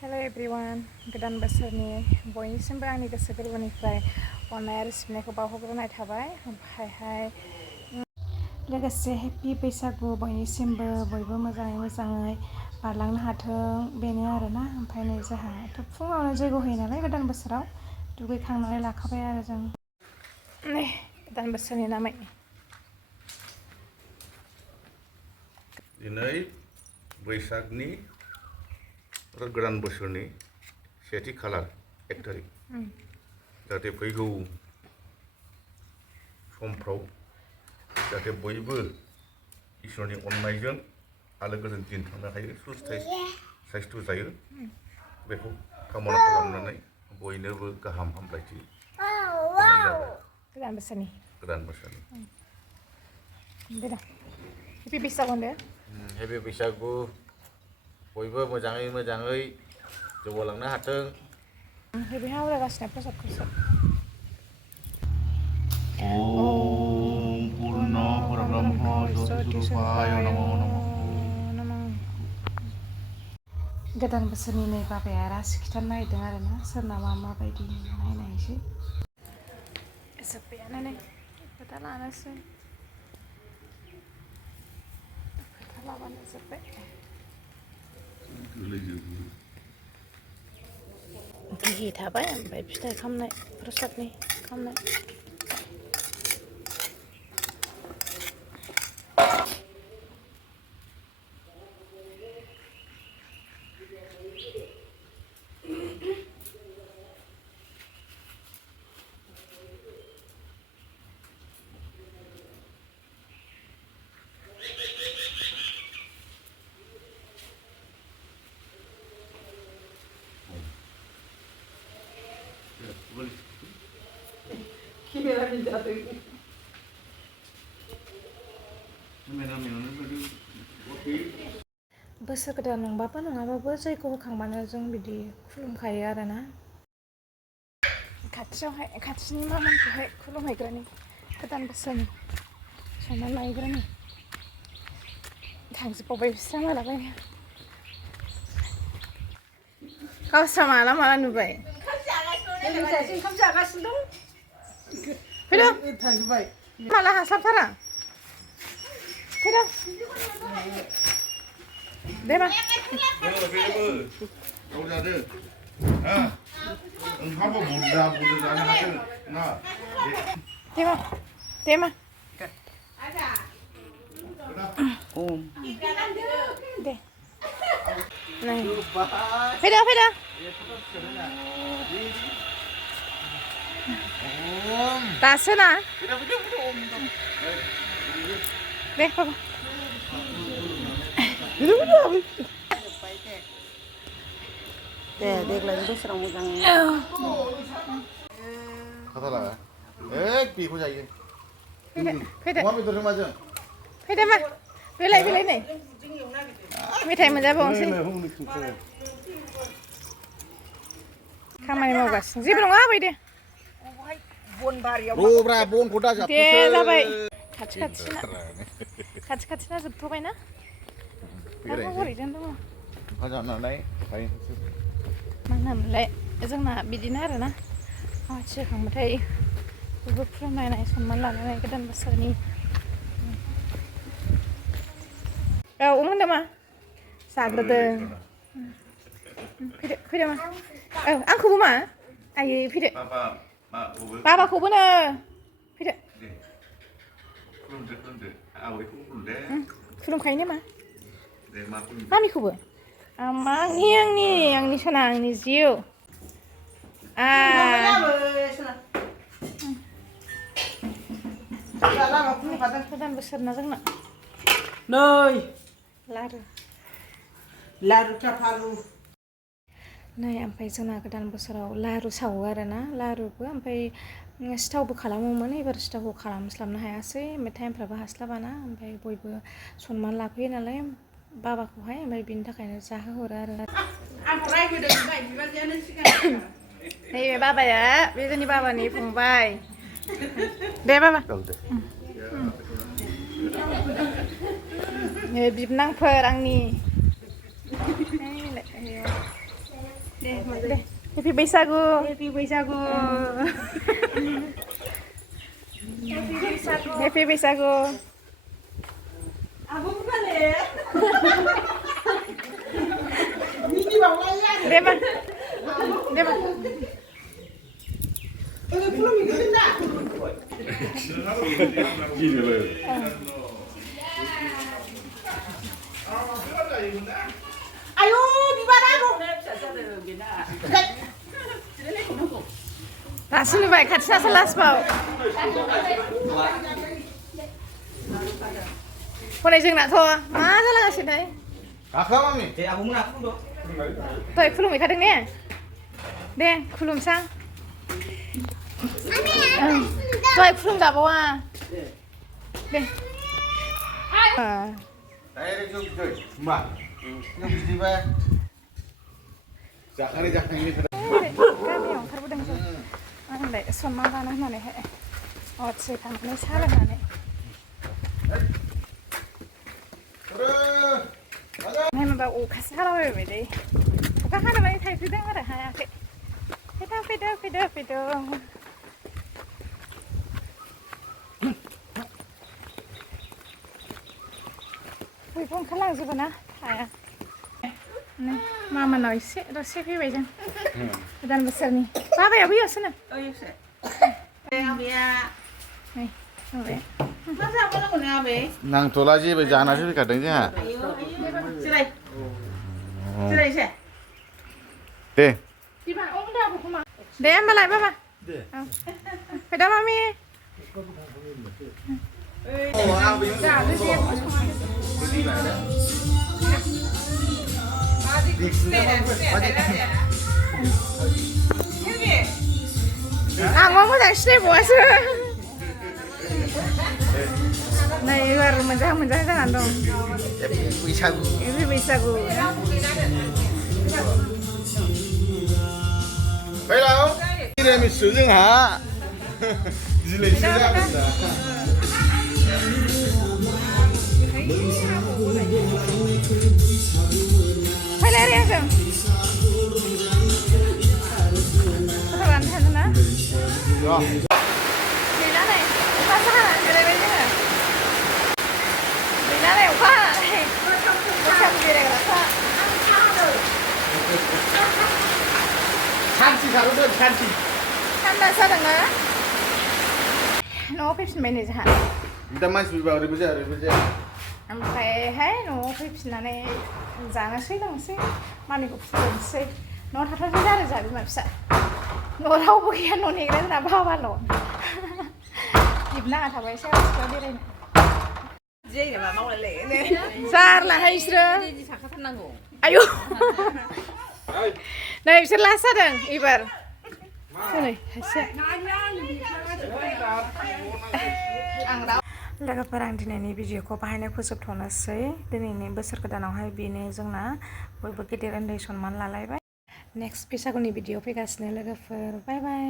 Hello everyone, Gwdan बोसोरनि बयनिसिमबो आंनि गोसो गोरबोनिफ्राय अननाय आरो सिबिनायखौ बावहरग्रोनाय थाबाय। ओमफ्रायहाय लोगोसे हेपि बैसागु बयनिसिमबो बयबो मोजाङै बारलांनो हाथों बेनो आरोना। ओमफ्राय नै जोंहाथ' फुङावनो जयग' होयो नालाय गोदान बोसोराव दुगैखांनानै लाखाबाय आरो जों नै गोदान बोसोरनि नामै। दिनै बैसागनि गोदान बोसोरनि सेथि खालार 1 तारिख जाहाथे फैगौ समफ्राव जाहाथे बयबो इसोरनि अननायजों आलो गोजोन दिन थांनो हायो, सुस्थाय साइस्थ' जायो बेखौ कामना खालामनानै बयनोबो गाहाम हामलायथि हरनाय जाबाय। गोदान बोसोरनि हेपि बैसागु होनदो। हेपि बैसागु बयबो मोजाङै जौगालांनो हाथों। बेहा आवरायगासिनो प्रसादखौसो। ओम पूर्ण परब्रह्म ज्योतिस्वरूपाय नमः नमः। गोदान बोसोरनि नै बाबाया रासि खिथानो नागिरदों आरोना, सोरनाबा माबायदि नायनायसै। जोब्बायानो नै खोथा लानोसै, खोथा लाबानो जोब्बाय। गिहि थाबाय ओमफ्राय फिथाइ खामनाय प्रसादनि खामनाय। बोसोर गोदान नंबाबो नङाबाबो जयग' होखांबानो जों बिदि खुलुमखायो आरोना। खाथिनि मामाखौहाय खुलुमहैग्रानि गोदान बोसोरनि सनमान लाहैग्रानि थांजोबबावबाय बिस्रा मालाबानो। गावस्रा माला नुबाय ओंखाम जागासिनो दं। फैदो थांजोबबाय माला हास्लाबथारा फैदो दे मा दे मा दे फैदो दासो ना दे बाबा दे देग्लायनि बोसोराव मोजाङै खाथाला बेखौ जायो। फैदो अमा बेदरजों माजों फैदो मा बेलाय नै मेथाइ मोनजाबावनोसै। खामानि मावगासिनो जेबो नङा होबाय दे रब्रा बनखौ दाजाबथोसै। दे जाबाय खाथिना जोबथ'बायना हरैजों दङ। जानानै मा होनोमोनलाय जोंना बिदिनो आरोना, आवाथि होखांबाथाय बयबो खुलुमलायनाय सनमान लालायनाय गोदान बोसोरनि। औ अमोन नामा जाग्रोदों। फैदो मा औ आंखौबो मा आयै फैदो बाबाखौबो नो फैदो खुलुमखायो नामा मामिखौबो आंनि सना आंनि जिउ गोदान बोसोरना जोंना नै लारु नै ओमफ्राय जोंना गोदान बोसोराव लारु सावो आरोना, लारुबो ओमफ्राय सिथावबो खालामोमोन। एबार सिथावखौ खालामस्लाबनो हायासै, ओमफ्राय टाइमफ्राबो हास्लाबाना, ओमफ्राय बयबो सनमान लाफैयो नालाय बाबाखौहाय, ओमफ्राय बिनि थाखायनो जाहोहरो आरो। नैबे बाबाया बे जोंनि बाबानि फंबाय। दे बाबा बिबनांफोर आंनि Happy Bwisagu. Happy Bwisagu. Happy Bwisagu. Aku bukan ya. Ini bawa ya. Dia mah. Belum itu enggak. Ayo, di mana aku? Langsung baik kaca selas bau. Boleh jeng nak thua. Mana lah sini? Kakak mami. Aku mau aku dong. Tôi khulum ikut ni. Deh, khulum sang. Tôi khulum tak bawa. Deh. Ayo jom jom. Mbak. Yang di sini. Jangan ini. Kami yang terbudang tu. Anda semua mana mana he. Oh, saya kan ni salah mana. Này mà bảo khách sao rồi vậy đi? Các hai bạn thấy tôi đang ở đây hả? Phải đâu. Ui, con khá là gì vậy nè? Thầy này, mà nói sẽ đó sẽ phi vậy chứ? Gwdan besar nih. Apa ya, Bu? Sana. Oh iya, sih. Abia. Nih, coba ya. Masa apa nak guna abe? Nang tolaji berjalan sih kadang je ha. Ayo, Silai. Silai sih. Deh. Di mana? Oh, udah aku mah. Deh, ambil lại Papa. Deh. Phải đâu Mami? Dạ, đi xem. Ngon quá thằng Steve Bwswrjwng. Này baru menjang jangan dong. Bwisagu. Ini Bwisagu. Phải đâu? Cái này mình sử dụng hả? Gì lấy sử dụng à? Phải lấy đi không? Các bạn thấy không nào? Rồi. Đi lá này, qua xa cái này bên này. Đi lá này qua này. Không gì đây là qua. Kansi kalau tu kansi. Kan sao đừng á? Nó phép xin bên này hả? Kita masih baru berbeza. Sampai hai nó phép xin này jangan sih dong sih. Mana kau sih? Nó thật ra ra rồi bị mập sợ. Nó đâu có kia nó này lên là bao ba lộn. Dịp nào thằng bé sẽ đi đây. Jadi mà mau lele nè. Sar là hay chưa? Jadi sakit tenang kok. Ayo. Này sẽ lá sát đằng, Ibar. Sao này? Sẽ. लोगोफोर दिनैनि भिडिअखौ बाहायनो फोजोबथ'नोसै दिनैनि बोसोर गोदानावहाय बेनो जोंना बयबो गेदेर उन्दै सनमान लालायबाय नेक्स्ट बैसागुनि भिडिअ फैगासिनो लोगोफोर बाय बाय